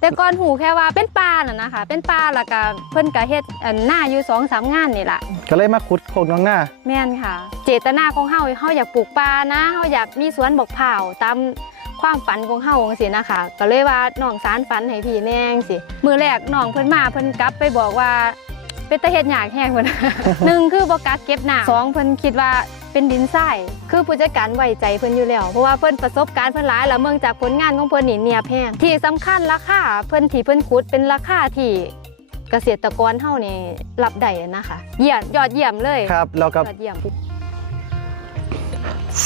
แต่ก่อนหูแค่ว่าเป็นป่าน่ะนะคะ เป็นป่าแล้วก็เพิ่นก็เฮ็ดอันหน้าอยู่สองสามงานนี่ล่ะก็เลยมาขุดโคกน้องหน้าแม่นค่ะ เจตนาของเฮาเฮาอยากปลูกป่านะเฮาอยากมีสวนบอกเผาวตามความฝันของเฮาจังซี่นะคะ ก็เลยว่าน้องสารฝันให้พี่แน่จังซี่มื้อแรกน้องเพิ่นมาเพิ่นกลับไปบอกว่าเป็นตะเฮ็ดยากแฮงเพิ่นหนึ่งคือบ่กักเก็บน้ำสองเพิ่นคิดว่า เป็นดินทรายคือผู้จัดการไว้ใจเพิ่นอยู่แล้ว เพราะว่าเพิ่นประสบการณ์เพิ่นหลายแล้วเมืองจากผลงานของเพิ่นนี่เนียบแพงที่สำคัญราคาเพิ่นที่เพิ่นขุดเป็นราคาที่เกษตรกรเฮานี่รับได้นะคะเยี่ยมยอดเยี่ยมเลยครับเรากับยอดเยี่ยม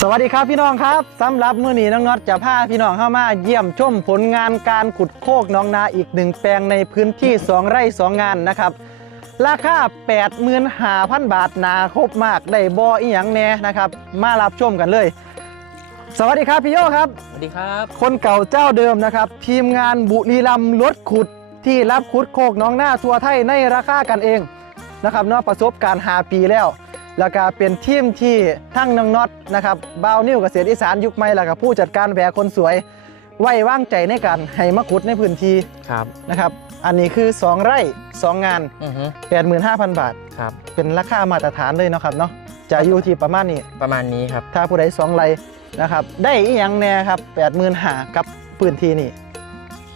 สวัสดีครับพี่น้องครับสำหรับมื้อนี้น้องน็อตจะพาพี่น้องเข้ามาเยี่ยมชมผลงานการขุดโคกน้องนาอีกหนึ่งแปลงในพื้นที่ 2 ไร่ 2 งานนะครับ ราคา85,000 บาทนาครบมาก ได้บ่ออีหยังแน่นะครับ มารับชมกันเลย สวัสดีครับพี่โยครับ สวัสดีครับ คนเก่าเจ้าเดิมนะครับ ทีมงานบุรีรัมย์รถขุดที่รับขุดโคกน้องหน้าทัวไทยในราคากันเองนะครับเนอกประสบการณ์5ปีแล้ว แล้วก็เป็นทีมที่ทั้งน้องน็อตนะครับบาวนิวเกษตรอีสานยุคใหม่แล้วก็ผู้จัดการแหวคนสวย ไว้วางใจในการให้มาขุดในพื้นที่ครับนะครับ อันนี้คือ 2 ไร่ 2 งานอือฮึ85,000 บาทครับเป็นราคามาตรฐานเลยเนาะครับเนาะจะอยู่ที่ประมาณนี้ประมาณนี้ครับ ถ้าผู้ใดสองไร่นะครับ ได้อีหยังแน่ครับ80,000หากับพื้นที่นี่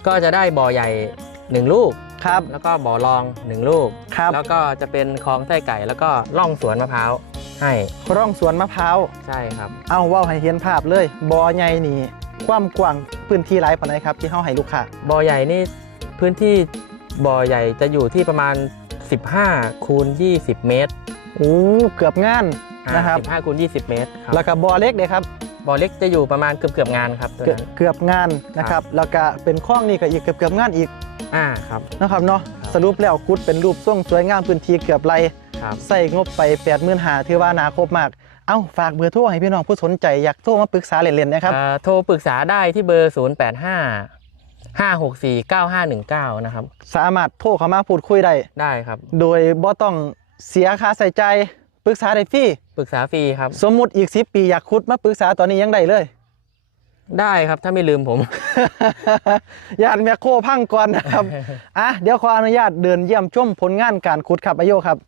ก็จะได้บ่อใหญ่ 1 ลูกครับแล้วก็บ่อรอง 1 ลูกครับแล้วก็จะเป็นคลองไส้ไก่ แล้วก็ล่องสวนมะพร้าวให้ร่องสวนมะพร้าวใช่ครับ เอาเว่าให้เห็นภาพเลยบ่อใหญ่นี่ ความกว้างพื้นที่หลายปานใดครับที่เฮาให้ลูกค้าบ่อใหญ่นี่พื้นที่บ่อใหญ่จะอยู่ที่ประมาณ 15คูณ20 เมตรโอ้เกือบงานอ่านะครับ15คูณ20 เมตรครับแล้วก็บ่อเล็กเด้ครับบ่อเล็กจะอยู่ประมาณเกือบเกือบๆงานครับตัวเกือบนั้นเกือบงานนะครับแล้วก็เป็นคลองนี่ก็อีกเกือบเกือบงานอีกอ่าครับนะครับเนาะครับสรุปแล้วคุดเป็นรูปทรงสวยงามพื้นที่เกือบไรครับใส่งบไป8 5 0 0 0ถือว่านาครบมาก เอ้าฝากเบอร์โทรให้พี่น้องผู้สนใจอยากโทรมาปรึกษาเล่นๆนะครับเอ่อโทรปรึกษาได้ที่เบอร์ 085 564 9519 นะครับ สามารถโทรเข้ามาพูดคุยได้ได้ครับ โดยบ่ต้องเสียค่าใส่ใจายปรึกษาได้ฟรีปรึกษาฟรีครับ สมมุติอีก10ปีอยากคุดมาปรึกษาตอนนี้ยังได้เลย ได้ครับถ้าไม่ลืมผมยานแมคโครพังก่อนนะครับ อะเดี๋ยวขออนุญาตเดินเยี่ยมชมผลงานการขุดครับอายุครับ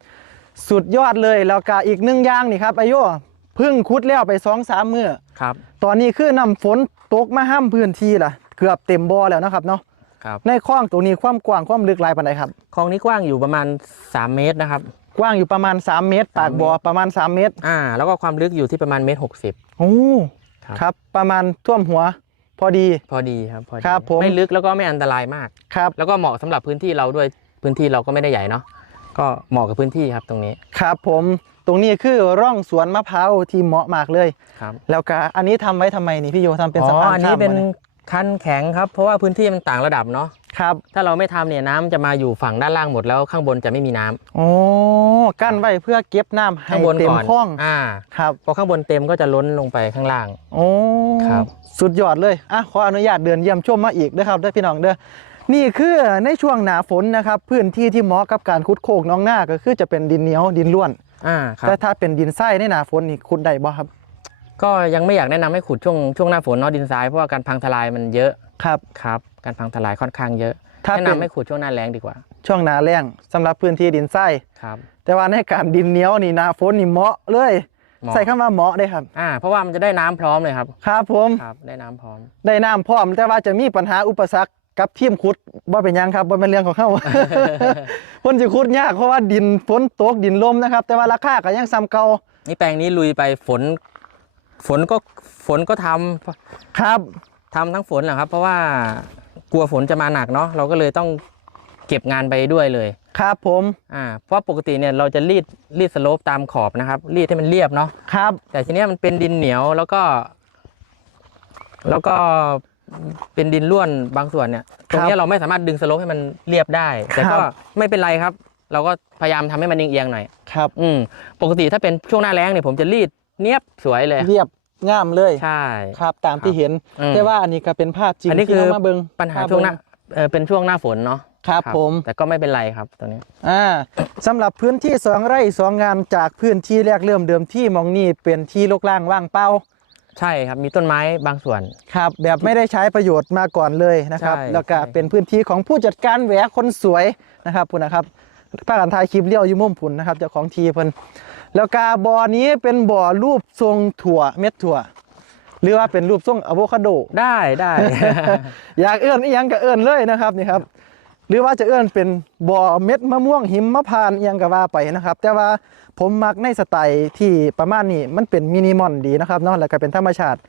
สุดยอดเลยแล้วก็อีกหนึ่งอย่างนี่ครับอายุเพิ่งขุดแล้วไปสองสามมือครับ ตอนนี้คือนำฝนตกมาห้ามพื้นที่ล่ะ เกือบเต็มบ่อแล้วนะครับเนาะครับในคลองตรงนี้ความกว้างความลึกหลายปานใดครับคลองนี้กว้างอยู่ประมาณ 3 เมตรนะครับ กว้างอยู่ประมาณ 3 เมตร ปากบ่อประมาณ 3 เมตร อ่า แล้วก็ความลึกอยู่ที่ประมาณเมตรหกสิบโอ้ครับครับประมาณท่วมหัว พอดี พอดีครับพอดีครับผมไม่ลึกแล้วก็ไม่อันตรายมากครับ แล้วก็เหมาะสำหรับพื้นที่เราด้วยพื้นที่เราก็ไม่ได้ใหญ่เนาะก็เหมาะกับพื้นที่ครับตรงนี้ ครับผมต รงนี้คือร่องสวนมะพร้าวที่เหมาะมากเลย ครับแล้วก็อันนี้ทำไว้ทำไมนี่พี่โยทำเป็นอ๋สะอพานอันข้านี้มเป็นบ่ยคันแข็งครับ เพราะว่าพื้นที่มันต่างระดับเนาะครับถ้าเราไม่ทำเนี่ยน้ำจะมาอยู่ฝั่งด้านล่างหมดแล้วข้างบนจะไม่มีน้ำโอ้กั้นไว้เพื่อเก็บน้ำให้ข้างบนเต็มก่อนคลองอ่าครับพอข้างบนเต็มก็จะล้นลงไปข้างล่าง โอ้ครับ สุดยอดเลยอะขออนุญาตเดินเยี่ยมชมมาอีกนะครับเด้อพี่น้องเด้อนี่คือในช่วงหนาฝนนะครับ พื้นที่ที่เหมาะกับการขุดโคกน้องหน้าก็คือจะเป็นดินเหนียวดินล้วน อ่าครับแต่ถ้าเป็นดินทรายในหนาฝนนี่ขุดได้บ่ครับ ก็ยังไม่อยากแนะนำให้ขุดช่วงช่วงหน้าฝนเนาะดินทรายเพราะว่าการพังทลายมันเยอะครับ ครับ การพังทลายค่อนข้างเยอะถ้าแนะเป็นนำให้ขุดช่วงหน้าแล้งดีกว่าช่วงหนาแรงสำหรับพื้นที่ดินทรายครับแต่ว่าในการดินเหนียวนี่หนาฝนนี่เหมาะเลย เหมาะใส่คำว่าเหมาะได้ครับ อ่า เพราะว่ามันจะได้น้ำพร้อมเลยครับ ครับผม ครับ ได้น้ำพร้อม ได้น้ำพร้อมแต่ว่าจะมีปัญหาอุปสรรค กับทีมขุดบ่เป็นหยังครับบ่เป็นเรื่องของเขา เพิ่นสิขุดยากเพราะว่าดินฝนตกดินลมนะครับ แต่ว่าราคาก็ยังซ้ำเก่านี่แปลงนี้ลุยไปฝน ฝนก็ฝนก็ทำครับ ทำทั้งฝนแหละครับ เพราะว่ากลัวฝนจะมาหนักเนาะเราก็เลยต้องเก็บงานไปด้วยเลยครับผมอ่าเพราะปกติเนี่ยเราจะรีดรีดสโลปตามขอบนะครับรีดให้มันเรียบเนาะ ครับ แต่ทีเนี้ยมันเป็นดินเหนียวแล้วก็ แล้วก็ เป็นดินร่วนบางส่วนเนี่ยตรงเนี้ยเราไม่สามารถดึงสโลปให้มันเรียบได้ แต่ก็ไม่เป็นไรครับ เราก็พยายามทำให้มันเอียงๆหน่อย ครับอืมปกติถ้าเป็นช่วงหน้าแล้งเนี่ยผมจะรีดเนียบสวยเลย เรียบงามเลยใช่ ครับตามที่เห็นอืม แต่ว่าอันนี้ก็เป็นภาพจริงอันนี้ที่คือเรามาเบิ่งปัญหาภพช่วงหน้าเบิ่เออเป็นช่วงหน้าฝนเนาะครับผม แต่ก็ไม่เป็นไรครับตัวนี้ อ่าสำหรับพื้นที่สองไร่สองงานจากพื้นที่แรกเริ่มเดิมที่หมองนี่เป็นที่ลกล่างว่างเปล่า ใช่ครับมีต้นไม้บางส่วน ครับแบบไม่ได้ใช้ประโยชน์มาก่อนเลยนะครับ ใช่แล้วก็ใช่ เป็นพื้นที่ของผู้จัดการแหวะคนสวยนะครับพุ่นนะครับป้ากันทายคลิปเลี้ยวอยู่มุมพุ่นนะครับเจ้าของทีเพิ่นแล้วก็บ่อนี้เป็นบ่อรูปทรงถั่วเม็ดถั่ว หรือว่าเป็นรูปทรงอะโวคาโด ได้ได้ อยากเอื้อนอีหยังก็เอื้อนเลยนะครับนี่ครับ หรือว่าจะเอื้อนเป็นบ่อเม็ดมะม่วงหิมมะพานต์อีหยังก็ว่าไปนะครับ แต่ว่า ผมมักในสไตล์ที่ประมาณนี้มันเป็นมินิมอลดีนะครับเนาะแล้วก็เป็นธรรมชาติ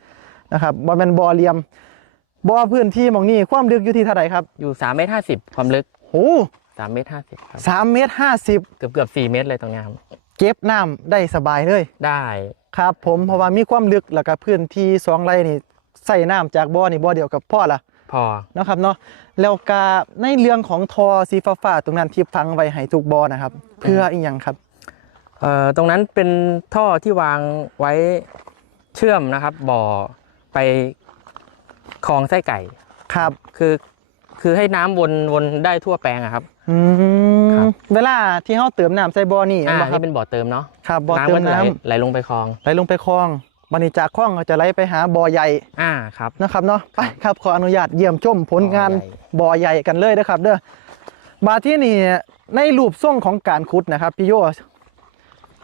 นะครับบ่แม่นบ่อเหลี่ยมบ่อพื้นที่หมองนี้ความลึกอยู่ที่เท่าไหร่ครับอยู่3เมตร50 ความลึกโอ้3เมตร50ครับสามเมตรห้าสิบเกือบเกือบ4เมตรเลยตรงเนี้ยครับเก็บน้ำได้สบายเลยได้ครับผมเพราะว่ามีความลึกแล้วก็พื้นที่สองไร่นี่ใส่น้ำจากบ่อนี่บ่อเดียวกับพ่อละพอนะครับเนาะแล้วก็ในเรื่องของทอสีฟ้าๆตรงนั้นที่ฟังไว้ให้ทุกบ่อนะครับ เพื่ออีกอย่างครับเอ่อ ตรงนั้นเป็นท่อที่วางไว้เชื่อมนะครับ บ่อไปคลองไส้ไก่ ครับ คือคือให้น้ำวนวนได้ทั่วแปลงอะครับ อืครัมบเวลาที่เขาเติมน้ำใส่บ่อนี่อ่าเห็นบ่ครันี่บเป็นบ่อเติมเนาะครับบ่อน้ำเติก็มจะไหลน้ไหลลงไปคลองำไหลลงไปคลองบันนี้จากคลองก็จะไหลไปหาบ่อใหญ่อ่าครับ นะครับเนาะไปครับขออนุญาตเยี่ยมชมผลงานบ่อใหญ่บ่อใหญ่กันเลยนะครับ เด้อบาที่นี่ในรูปทรงของการขุดนะครับพี่โย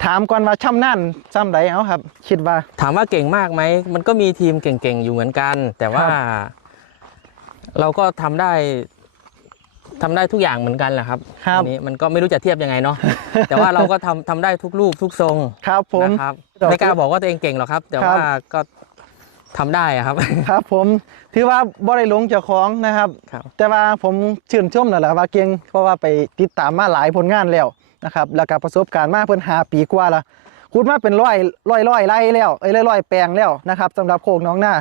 ถามก่อนว่าช่ำนั่นซ้ำใดเอาครับ คิดว่า ถามว่าเก่งมากไหม มันก็มีทีมเก่งๆอยู่เหมือนกัน แต่ว่าครับเราก็ทำได้ทำได้ทุกอย่างเหมือนกันแหละครับครับ อันนี้มันก็ไม่รู้จะเทียบยังไงเนาะ แต่ว่าเราก็ทำทำได้ทุกรูปทุกทรงครับผม นะครับเราไม่กล้าบอกว่าตัวเองเก่งหรอกครับ แต่ครับ ว่าก็ทำได้อะครับ ครับผมถือว่าบ่ได้หลงเจ้าของนะครับ ครับ แต่ว่าผมชื่นชมแล้วล่ะว่าเก่งเพราะว่าไปติดตามมาหลายผลงานแล้ว นะครับแล้วก็ประสบการณ์มาเพิ่นหาปีกว่าละขุดมาเป็นร้อยร้อยร้อยไร่แล้วเอ้ยร้อยร้อยแปลงแล้วนะครับสำหรับโคกน้องหน้า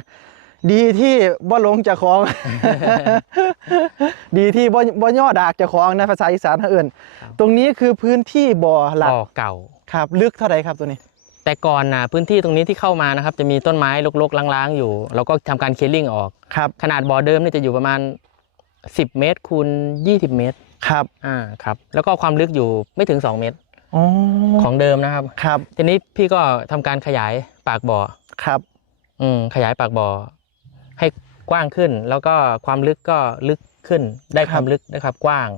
ดีที่บ่หลงเจ้าของ ดีที่บ่บ่ย่อดากเจ้าของนะภาษาอีสานเขาเอิ้นครับตรงนี้คือพื้นที่บ่อหลักบ่อเก่าครับ ลึกเท่าไหร่ครับตัวนี้ แต่ก่อนนะพื้นที่ตรงนี้ที่เข้ามานะครับ จะมีต้นไม้รกๆล้างๆ อยู่เราก็ทำการเคลียร์ลิงออกครับขนาดบ่อเดิมเนี่ยจะอยู่ประมาณ 10 เมตรคูณ20 เมตร ครับอ่าครับ แล้วก็ความลึกอยู่ไม่ถึง 2 เมตรอ๋อของเดิมนะครับ ครับ ทีนี้พี่ก็ทำการขยายปากบ่อครับ อืมขยายปากบ่อให้กว้างขึ้น แล้วก็ความลึกก็ลึกขึ้น ได้ความลึกนะครับ กว้าง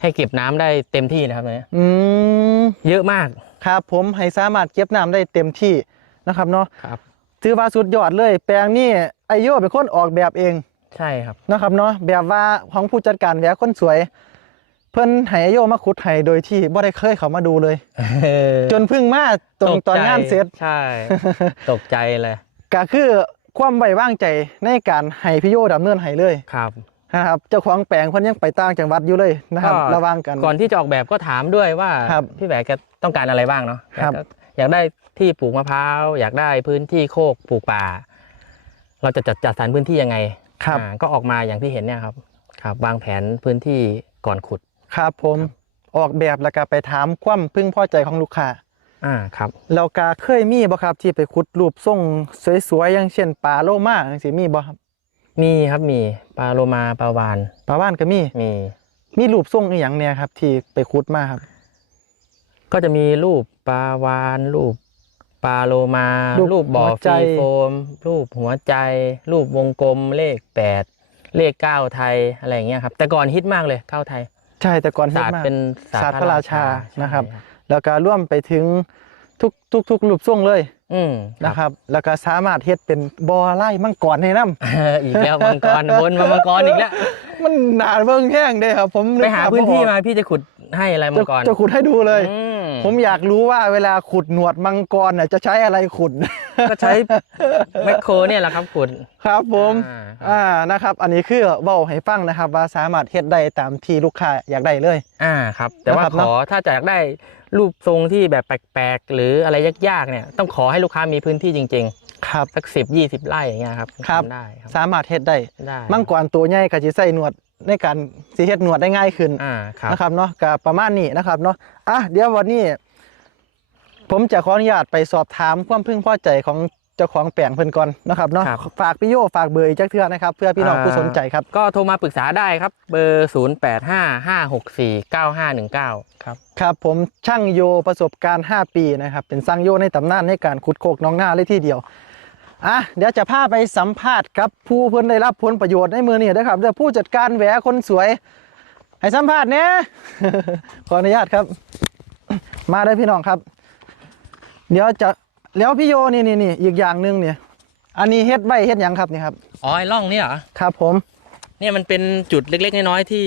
ให้เก็บน้ำได้เต็มที่นะครับเนี่ยอืมเยอะมากครับ ผมให้สามารถเก็บน้ำได้เต็มที่นะครับเนาะครับถือว่าสุดยอดเลย แปลงนี้ไอโยเป็นคนออกแบบเองใช่ครับนะครับเนาะแบบว่าของผู้จัดการแหวะคนสวย เพิ่นให้ไอโยมาขุดให้โดยที่บ่ได้เคยเขามาดูเลย จนเพิ่งมาตรงตอนงานเสร็จใช่ ตกใจเลยก็คือความไว้วางใจในการให้พี่โยดำเนินให้เลยครับนะครับเจ้าของแปลงเพิ่นยังไปต่างจังหวัดอยู่เลยนะครับก็ระวังกันก่อนที่จะออกแบบก็ถามด้วยว่าครับพี่แหวกแกต้องการอะไรบ้างเนาะครับแกก็อยากได้ที่ปลูกมะพร้าว อยากได้พื้นที่โคกปลูกป่า เราจะจัดจัดสรรพื้นที่ยังไงครับอ่าก็ออกมาอย่างที่เห็นเนี่ยครับ ครับ วางแผนพื้นที่ก่อนขุด ครับผมออกแบบแล้วก็ไปถามความพึงพอใจของลูกค้าอ่าครับแล้วก็เคยมีบ่ครับที่ไปขุดรูปทรงสวยๆอย่างเช่นปลาโลมาจังซี่มีบ่ครับมีครับมีปลาโลมาปลาวานปลาว่านก็มีมี มีรูปทรงอีหยังเนี่ยครับ ที่ไปขุดมาครับ ก็จะมีรูปปลาวานรูปปลาโลมา รูปรูปบ่อหัวฟใจรีโฟม รูปหัวใจ รูปวงกลมเลขแปดเลขเก้าไทยอะไรอย่างเงี้ยครับ แต่ก่อนฮิตมากเลยเก้าไทย ใช่แต่ก่อนเฮ็ดศาสตร์มาเป็นศาสตศาสตร์ร์พพระระราราชาชาใช่นะครับแล้วก็ร่วมไปถึงทุกทุกทุกรูปทรงเลย อืมนะครับ แล้วก็สามารถเฮ็ดเป็นบ่อไล่มังกรให้นํอีกแล้วมังกรวนมามังกรอีกแล้วมันน่าเบิ่งแห้งเด้ครับ ผมนึกไปหาภพพื้นที่บ่ออกมาพี่จะขุดให้อะไรมัจะงกรจะขุดให้ดูเลยอืผมอยากรู้ว่าเวลาขุดหนวดมังกรน่ะจะใช้อะไรขุด ก็ใช้แมคโครเนี่ยแหละครับขุด ครับผมอ่าครับอ่านะครับ อันนี้คือเว้าให้ฟังนะครับ ว่าสามารถเฮ็ดได้ตามที่ลูกค้าอยากได้เลย อ่าครับ แต่ว่านะครับขเนอะอถ้าจะอยากได้ รูปทรงที่แบบแปลกๆ หรืออะไรยากๆเนี่ยต้องขอให้ลูกค้ามีพื้นที่จริงครับๆสักสิบยี่สิบไร่อย่างเงี้ยครับครับ ทำได้ครับสามารถเฮ็ดได้ได้มังกรตัวใหญ่ก็สิใส่หนวดในการสิเฮ็ดหนวดได้ง่ายขึ้นอ่าครับ นะครับเนาะก็ประมาณนี้นะครับเนาะอะเดี๋ยววันนี้ ผมจะขออนุญาตไปสอบถามความพึงพอใจของ เจ้าของแปลงเพิ่นก่อนนะครับเนาะครับ ฝากพี่โยฝากเบอร์อีกจักเทื่อนะครับเพื่อพี่น้องผู้สนใจครับก็โทรมาปรึกษาได้ครับ เบอร์ 0 8 5 5 6 4 9 5 1 9 ครับ ครับผมช่างโยประสบการณ์ 5 ปีนะครับเป็นช่างโยในตำนานในการขุดโคกน้องหน้าเลยที่เดียวอะเดี๋ยวจะพาไปสัมภาษณ์กับผู้เพิ่นได้รับผลประโยชน์ในมือนี่นะครับเดี๋ยวผู้จัดการแหวคนสวย ให้สัมภาษณ์เนี่ย ขออนุญาตครับ มาได้อพี่น้องครับ เดี๋ยวจะ แล้วพี่โยนี่นี่นี่อีกอย่างหนึ่งเนี่ย อันนี้เฮ็ดใบเฮ็ดหยังครับนี่ครับ อ๋อไอ้ร่องเนี่ยเหรอครับผมเนี่ยมันเป็นจุดเล็ก ๆ น้อยๆที่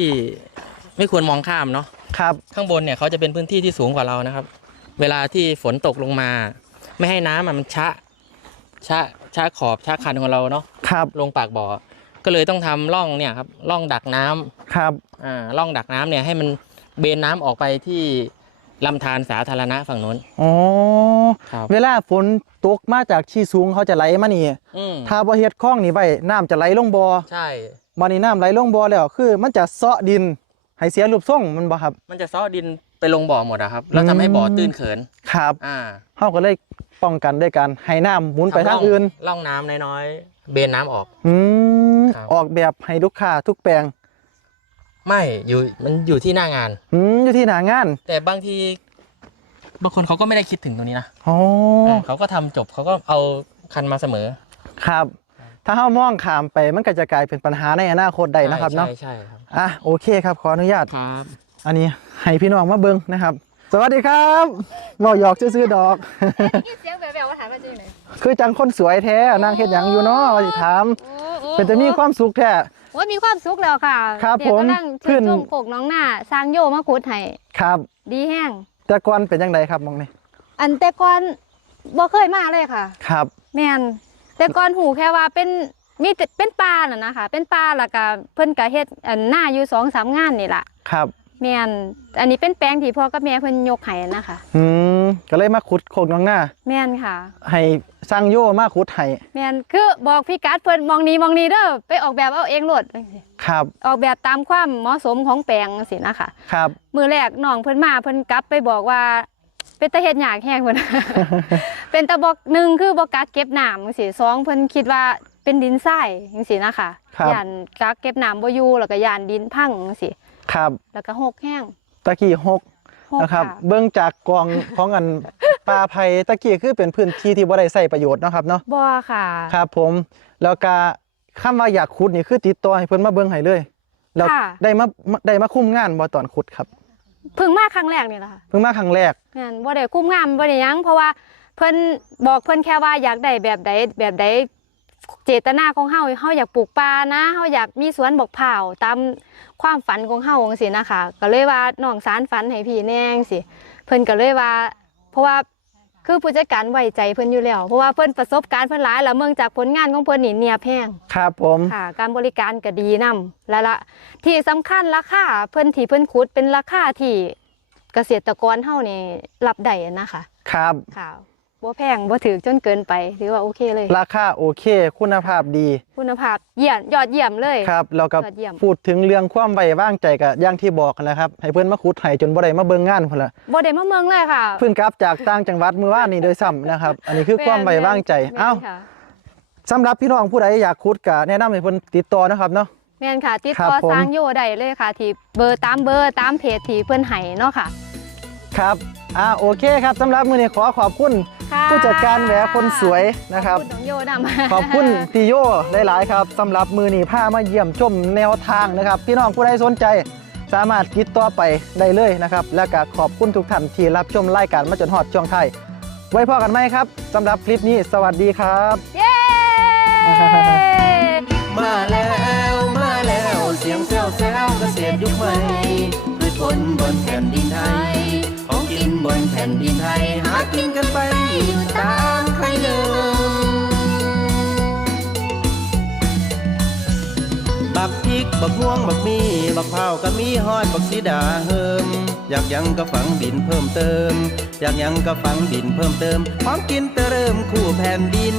ไม่ควรมองข้ามเนาะครับข้างบนเนี่ยเขาจะเป็นพื้นที่ที่สูงกว่าเรานะครับ เวลาที่ฝนตกลงมา ไม่ให้น้ำอะมันชะชะชะขอบชะคันของเราเนาะครับลงปากบ่อ ก็เลยต้องทำร่องเนี่ยครับร่องดักน้ำ ครับ อ่าร่องดักน้ำเนี่ยให้มันเบนน้ำออกไปที่ ลำธารสาธารณะฝั่งนู้น อ๋อ ครับ เวลาฝนตกมาจากที่สูงเขาจะไหลมานี่ อืมถ้าบ่เฮ็ดคลองนี่ไว้น้ำจะไหลลงบ่อใช่บ่นี้น้ำไหลลงบ่อแล้วคือ มันจะเซาะดินให้เสียรูปทรงมันบ่ครับ มันจะซ้อดินไปลงบ่อหมดอะครับ แล้วทำให้บ่อตื้นเขิน ครับอ่าเฮาก็เลยป้องกันด้วยการให้น้ำหมุนไปทางอื่น ร่องน้ำน้อยๆ เบนน้ำออก อืมครับ ออกแบบให้ลูกค้าทุกแปลง ไม่อยู่มันอยู่ที่หน้างาน อืมอยู่ที่หน้างานแต่บางที บางคนเขาก็ไม่ได้คิดถึงตรงนี้นะอ๋อเออเขาก็ทำจบเขาก็เอาคันมาเสมอครับ ถ้าเฮามองข้ามไปมันก็จะกลายเป็นปัญหาในอนาคตได้นะครับเนาะใช่ใช่ครับอะโอเคครับขออนุญาต ครับ อันนี้ให้พี่น้องมาเบิ่งนะครับ สวัสดีครับบ่หยอกซื้อๆดอกเสียงแบบแบบว่าถามมาจริงเลยคือจังคนสวยแท้นางเฮ็ดหยังอยู่เนาะว่าสิถามเป็นจะมีความสุขแท้ โอ้ยมีความสุขแล้วค่ะครับเดี๋ยวผมกำลังขึ้ชื่นนชมโขกน้องหน้าสร้างโยมาขุดให้ครับ ดีแห้งแต่ก่อนเป็นจังไดครับมองนี่อันแต่ก่อนบ่เคยมาเลยค่ะ ครับแม่นแต่ก่อนหูแค่ว่าเป็นมีแต่เป็นปลาน่ะนะคะ เป็นปลาแล้วก็เพิ่นก็เฮ็ดอันหน้าอยู่สองสามงานนี่ล่ะครับ แม่นอันนี้เป็นแปลงที่พ่อกับแม่เพิ่นยกให้นะคะอืมก็เลยมาขุดโคกน้องหน้า แม่นค่ะ ให้สร้างโยมาขุดให้แม่นคือบอกพี่กัดเพิ่นมองนี้มองนี้เด้อไปออกแบบเอาเองโลดครับ ออกแบบตามความเหมาะสมของแปลงสินะคะ ครับ มือแรกน้องเพิ่นมาเพิ่นกลับไปบอกว่า เป็นตะเฮ็ดหยากแห้งเพิ่น เป็นตะบอกหนึ่งคือบอกกักเก็บน้ำจังซี่สองเพิ่นคิดว่าเป็นดินทรายจังซี่นะคะครับ ย่านกักเก็บน้ำบ่อยู่แล้วก็ย่านดินพังจังซี่ ครับ แล้วก็หกแห้งตะกี้หกหกนะครับค่ะเบื้องจากกองของอันปลาไผ่ตะกี้คือเป็นพื้นที่ที่บ่ได้ใช้ประโยชน์เนาะครับเนาะบ่ค่ะ ครับผมแล้วก็คำว่าอยากขุดนี่คือติดต่อให้เพิ่นมาเบิ่งให้เลยแล้วค่ะ ได้มาได้มาคุมงานบ่ตอนขุดครับเพิ่งมาครั้งแรกนี่แหละค่ะเพิ่งมาครั้งแรกแม่นบ่ได้คุ้มงามบ่ได้หยังเพราะว่าเพิ่นบอกเพิ่นแค่ว่าอยากได้แบบใดแบบใด เจตนาของเฮาเฮาอยากปลูกป่านะเฮาอยากมีสวนบอกเผาวตามความฝันของเฮาจังซี่นะคะ ก็เลยว่าน้องสารฝันให้พี่แน่จังซี่เพิ่นก็เลยว่า เพราะว่าคือผู้จัดการไว้ใจเพิ่นอยู่แล้ว เพราะว่าเพิ่นประสบการณ์เพิ่นหลายแล้วเมืองจากผลงานของเพิ่นนี่เนียบแพงครับผมค่ะ การบริการก็ดีนํและละที่สำคัญราคาเพิ่นที่เพิ่นขุดเป็นราคาที่เกษตรกรเฮานี่รับได้นะคะ ครับค่ะ บ่แพงบ่ถือจนเกินไปถือว่าโอเคเลย ราคาโอเค คุณภาพดี คุณภาพเยี่ยมยอดเยี่ยมเลยครับแล้วก็ยอดเยี่ยมพูดถึงเรื่องความไว้วางใจก็อย่างที่บอกกันแหล้วครับ ให้เพิ่นมาขุดให้จนบ่ได้มาเบิ่งงานพุ่นละบ่ได้มาเมืองเลยค่ะเพิ่งกลับจากต่างจังหวัดมื้อวานนี้โดยซ้ำนะครับ อันนี้คือความไว้วางใจแม่นเอ้าค่ะสำหรับพี่น้องผู้ใดอยากขุดก็แนะนำให้เพิ่นติดต่อนะครับเนาะแม่นค่ะ ติดครัต่บอผมสร้างโยได้เลยค่ะ ที่เบอร์ตามเบอร์ตามเพจที่เพิ่นให้เนาะค่ะ ครับอ่าโอเคครับสำหรับมื้อนี้ขอขอบคุณค่ะ ผู้จัดการแหวคนสวยนะครับ ขอบคุณน้องโยนำขอบคุณพี่โยหลาย ๆ ครับสำหรับมือนีผ้ามาเยี่ยมชมแนวทางนะครับ พี่น้องผู้ใดสนใจสามารถติดต่อไปได้เลยนะครับ และก็ขอบคุณทุกท่านที่รับชมรายการมาจนฮอดช่วงไทายไว้พอกันไหมครับสำหรับคลิปนี้สวัสดีครับ เย้ มาแล้วมาแล้วเสียงแซวแซวเกษตรยุคใหม่พืชผลบนแผ่นดินไทยของกินบนแผ่นดินไทยหากินกันไป อยู่ตามใครเดิมบักพริกบักม่วงบักมีบักเผาก็มีฮอดบักสีดาเฮิม อยากยังก็ฝังดินเพิ่มเติม อยากยังก็ฝังดินเพิ่มเติมพร้อมกินเติมคู่แผ่นดิน